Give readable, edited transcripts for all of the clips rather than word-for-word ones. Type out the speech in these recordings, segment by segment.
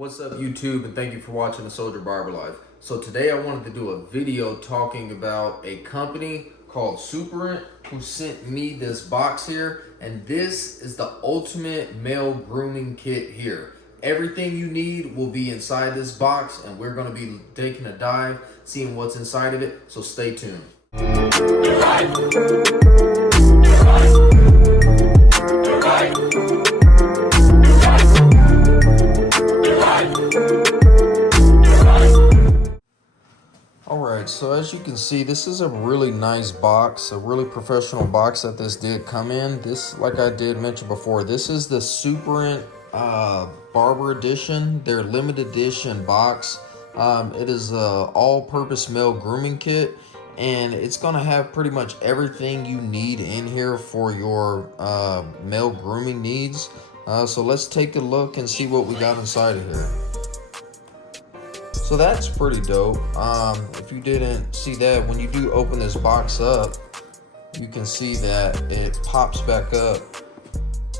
What's up YouTube, and thank you for watching the Soldier Barber Life. So today I wanted to do a video talking about a company called Superint who sent me this box here, and this is the ultimate male grooming kit here. Everything you need will be inside this box, and we're going to be taking a dive, seeing what's inside of it, so stay tuned. Alright, so as you can see, this is a really nice box, a really professional box that this did come in. This, like I did mention before, this is the Superint Barber Edition, their limited edition box. It is a all-purpose male grooming kit, and it's going to have pretty much everything you need in here for your male grooming needs. So let's take a look and see what we got inside of here. So that's pretty dope. If you didn't see that, when you do open this box up, you can see that it pops back up.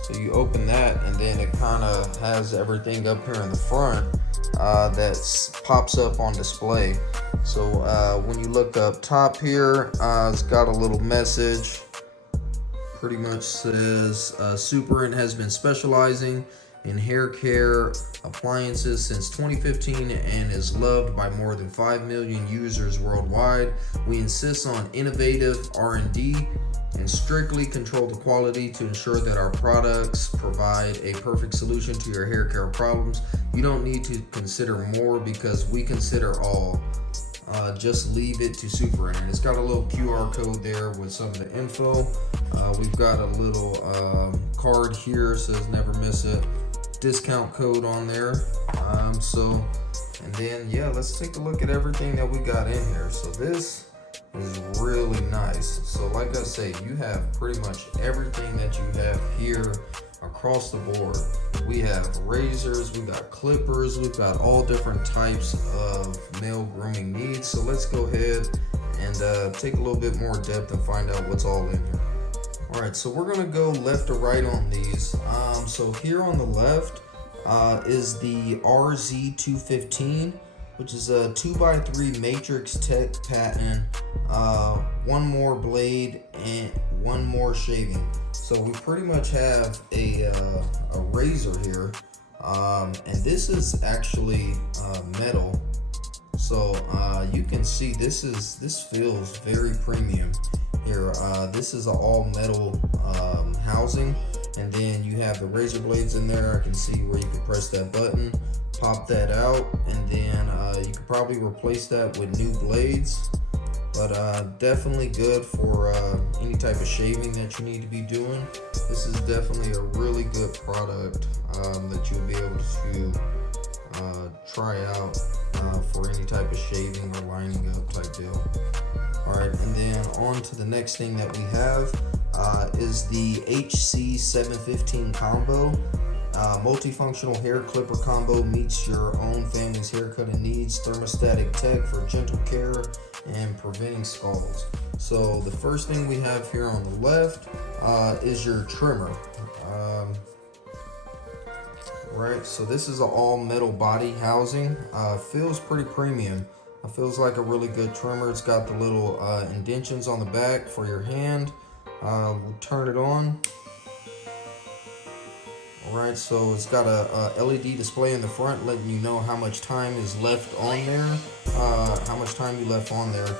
So you open that, and then it kind of has everything up here in the front that pops up on display. So when you look up top here, it's got a little message. Pretty much says Superint has been specializing in hair care appliances since 2015 and is loved by more than 5 million users worldwide. We insist on innovative R&D and strictly control the quality to ensure that our products provide a perfect solution to your hair care problems. You don't need to consider more because we consider all. Just leave it to Superint. And it's got a little QR code there with some of the info. We've got a little card here, says never miss it. Discount code on there. And then yeah, let's take a look at everything that we got in here. So this is really nice. So like I say, you have pretty much everything that you have here across the board. We have razors, we got clippers, we've got all different types of male grooming needs. So let's go ahead and take a little bit more depth and find out what's all in here. All right, so we're gonna go left to right on these. So here on the left is the RZ215, which is a 2x3 matrix tech patent, one more blade and one more shaving. So we pretty much have a razor here, and this is actually metal. So you can see this feels very premium here. This is an all metal housing, and then you have the razor blades in there. I can see where you can press that button, pop that out, and then you could probably replace that with new blades. But definitely good for any type of shaving that you need to be doing. This is definitely a really good product that you'll be able to try out for any type of shaving or lining up type deal. Alright, and then on to the next thing that we have is the HC715 combo. Multifunctional hair clipper combo meets your own family's haircutting needs. Thermostatic tech for gentle care and preventing scalds. So the first thing we have here on the left is your trimmer. Right, so this is an all metal body housing. Feels pretty premium. It feels like a really good trimmer. It's got the little indentions on the back for your hand. We'll turn it on. Alright, so it's got a LED display in the front letting you know how much time is left on there, how much time you left on there.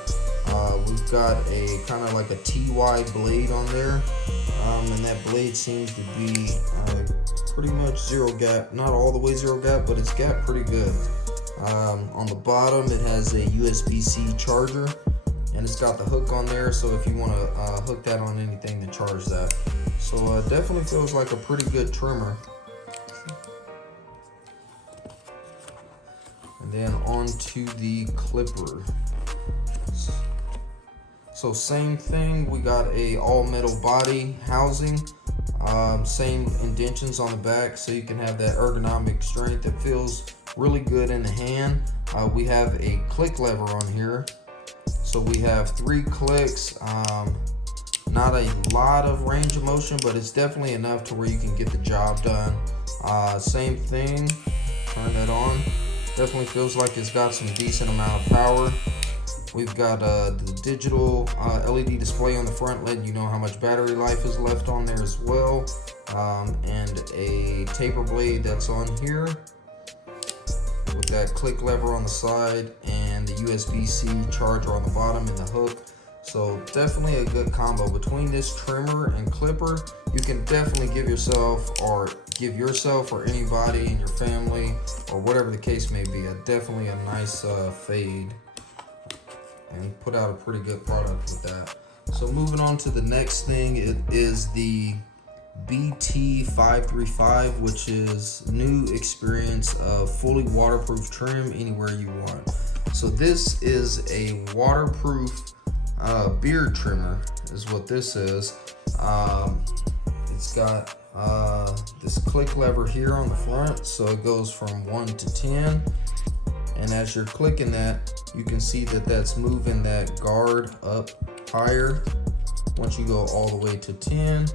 We've got a kind of like a TY blade on there, and that blade seems to be pretty much zero gap. Not all the way zero gap, but it's gapped pretty good. On the bottom it has a USB-C charger, and it's got the hook on there, so if you want to hook that on anything to charge that. So it definitely feels like a pretty good trimmer. And then on to the clipper. So same thing, we got a all metal body housing, same indentions on the back, so you can have that ergonomic strength that feels really good in the hand. We have a click lever on here, so we have 3 clicks. Not a lot of range of motion, but it's definitely enough to where you can get the job done. Same thing, turn that on. Definitely feels like it's got some decent amount of power. We've got the digital LED display on the front letting you know how much battery life is left on there as well. And a taper blade that's on here with that click lever on the side and the USB-C charger on the bottom and the hook. So definitely a good combo. Between this trimmer and clipper, you can definitely give yourself or anybody in your family or whatever the case may be definitely a nice fade, and put out a pretty good product with that. So moving on to the next thing, it is the BT535, which is new experience of fully waterproof trim anywhere you want. So this is a waterproof beard trimmer is what this is. It's got this click lever here on the front, so it goes from 1 to 10, and as you're clicking that, you can see that that's moving that guard up higher. Once you go all the way to 10,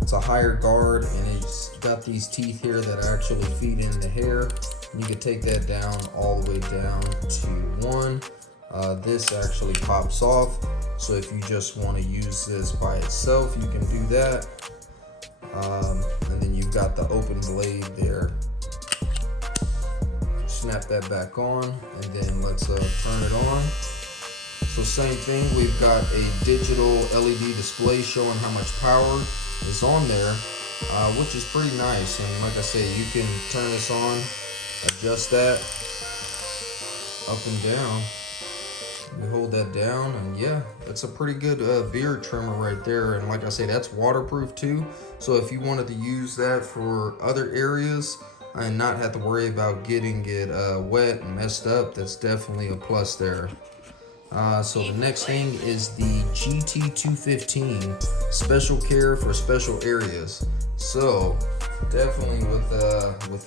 it's a higher guard, and it's got these teeth here that actually feed in the hair. You can take that down all the way down to 1. This actually pops off, so if you just want to use this by itself, you can do that. And then you've got the open blade there. Snap that back on, and then let's turn it on. So same thing, we've got a digital LED display showing how much power is on there, which is pretty nice. And like I say, you can turn this on, adjust that up and down. You hold that down, and yeah, that's a pretty good beard trimmer right there. And like I say, that's waterproof too, so if you wanted to use that for other areas and not have to worry about getting it wet and messed up, that's definitely a plus there. So the next thing is the GT215, special care for special areas. So definitely with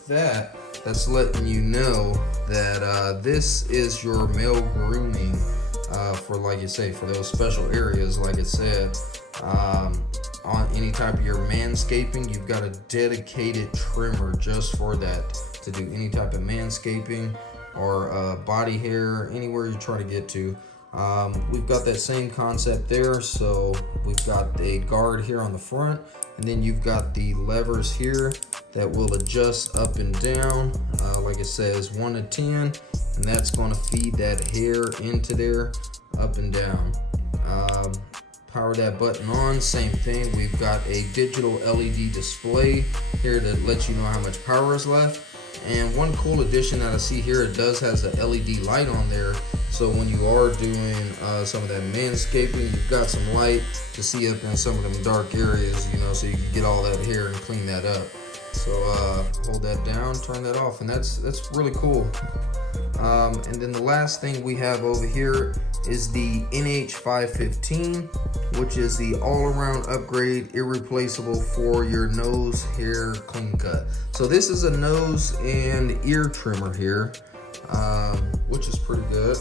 that, that's letting you know that this is your male grooming for, like you say, for those special areas. Like it said, on any type of your manscaping, you've got a dedicated trimmer just for that, to do any type of manscaping or body hair, anywhere you try to get to. We've got that same concept there. So we've got a guard here on the front, and then you've got the levers here that will adjust up and down, like it says 1 to 10, and that's going to feed that hair into there, up and down. Power that button on, same thing. We've got a digital LED display here to let you know how much power is left. And one cool addition that I see here, it does has a LED light on there, so when you are doing some of that manscaping, you've got some light to see up in some of them dark areas, you know, so you can get all that hair and clean that up. So hold that down, turn that off, and that's really cool. And then the last thing we have over here is the NH515, which is the all-around upgrade, irreplaceable for your nose hair clean cut. So this is a nose and ear trimmer here, which is pretty good.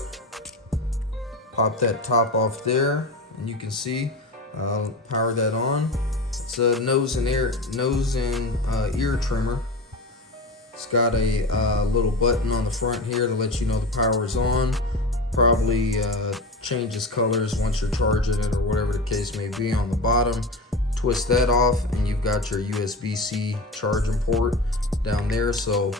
Pop that top off there, and you can see, power that on. It's a nose and ear trimmer. It's got a little button on the front here to let you know the power is on. Probably changes colors once you're charging it or whatever the case may be on the bottom. Twist that off, and you've got your USB-C charging port down there. So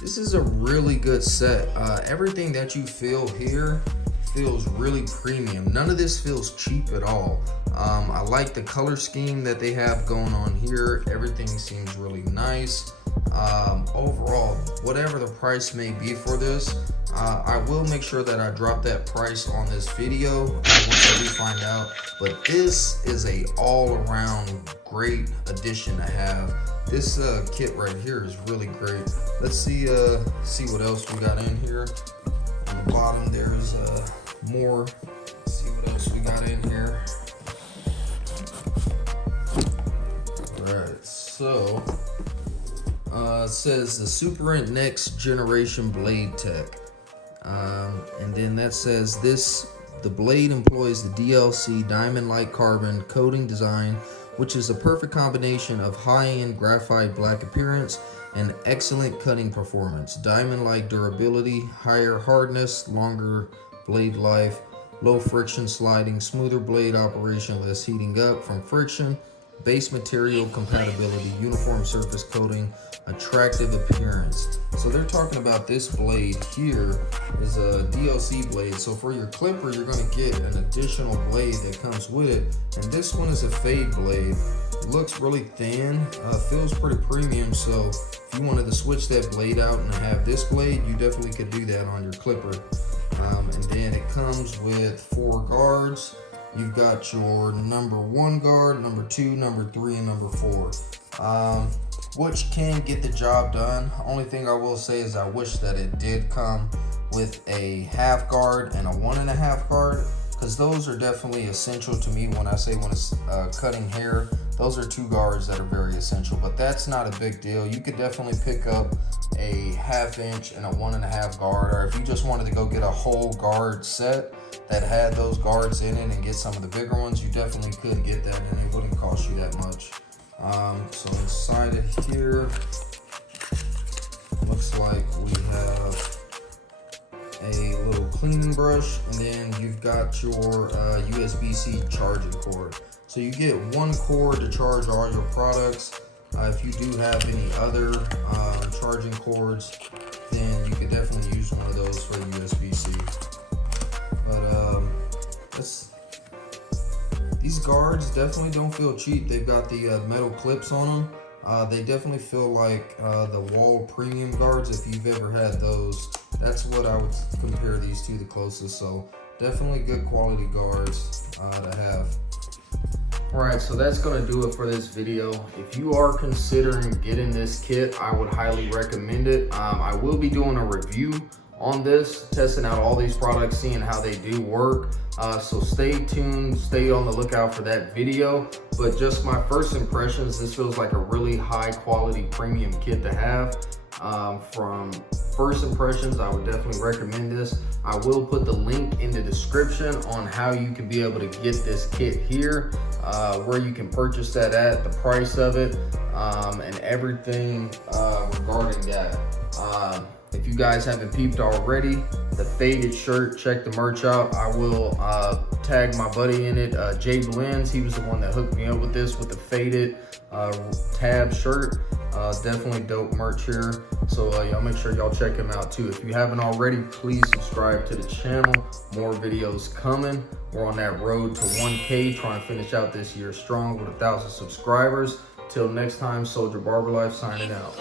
this is a really good set. Everything that you feel here feels really premium. None of this feels cheap at all. I like the color scheme that they have going on here. Everything seems really nice. Overall, whatever the price may be for this, I will make sure that I drop that price on this video once I do find out. But this is a all-around great addition to have. This kit right here is really great. Let's see what else we got in here. On the bottom there's more. Let's see what else we got in here. Alright, so it says the Superint Next Generation Blade Tech. And then that says the blade employs the DLC Diamond Light Carbon coating design, which is a perfect combination of high-end graphite black appearance and excellent cutting performance. Diamond-like durability, higher hardness, longer blade life, low friction sliding, smoother blade operation, less heating up from friction, base material compatibility, uniform surface coating, attractive appearance. So they're talking about this blade here is a DLC blade. So for your clipper, you're going to get an additional blade that comes with it. And this one is a fade blade. It looks really thin, feels pretty premium. So if you wanted to switch that blade out and have this blade, you definitely could do that on your clipper. And then it comes with 4 guards. You've got your number 1 guard, number 2, number 3, and number 4. Which can get the job done. Only thing I will say is I wish that it did come with a half guard and a 1.5 guard, because those are definitely essential to me when it's cutting hair. Those are 2 guards that are very essential, but that's not a big deal. You could definitely pick up a 1/2 inch and a 1.5 guard, or if you just wanted to go get a whole guard set that had those guards in it and get some of the bigger ones, you definitely could get that and it wouldn't cost you that much. So inside of here, looks like we have a little cleaning brush, and then you've got your USB-C charging cord. So you get 1 cord to charge all your products. If you do have any other charging cords, then you could definitely use one of those for USB-C. But these guards definitely don't feel cheap. They've got the metal clips on them. They definitely feel like the Wall Premium guards, if you've ever had those. That's what I would compare these to the closest. So definitely good quality guards to have. Alright, so that's going to do it for this video. If you are considering getting this kit, I would highly recommend it. I will be doing a review on this, testing out all these products, seeing how they do work. So stay tuned, stay on the lookout for that video. But just my first impressions, this feels like a really high quality premium kit to have. From first impressions, I would definitely recommend this. I will put the link in the description on how you can be able to get this kit here, where you can purchase that at, the price of it, and everything regarding that. If you guys haven't peeped already, the faded shirt, check the merch out. I will tag my buddy in it, Jay Blends. He was the one that hooked me up with this, with the faded tab shirt. Definitely dope merch here. So y'all make sure y'all check him out too. If you haven't already, please subscribe to the channel. More videos coming. We're on that road to 1K, trying to finish out this year strong with 1,000 subscribers. Till next time, Soldier Barber Life signing out.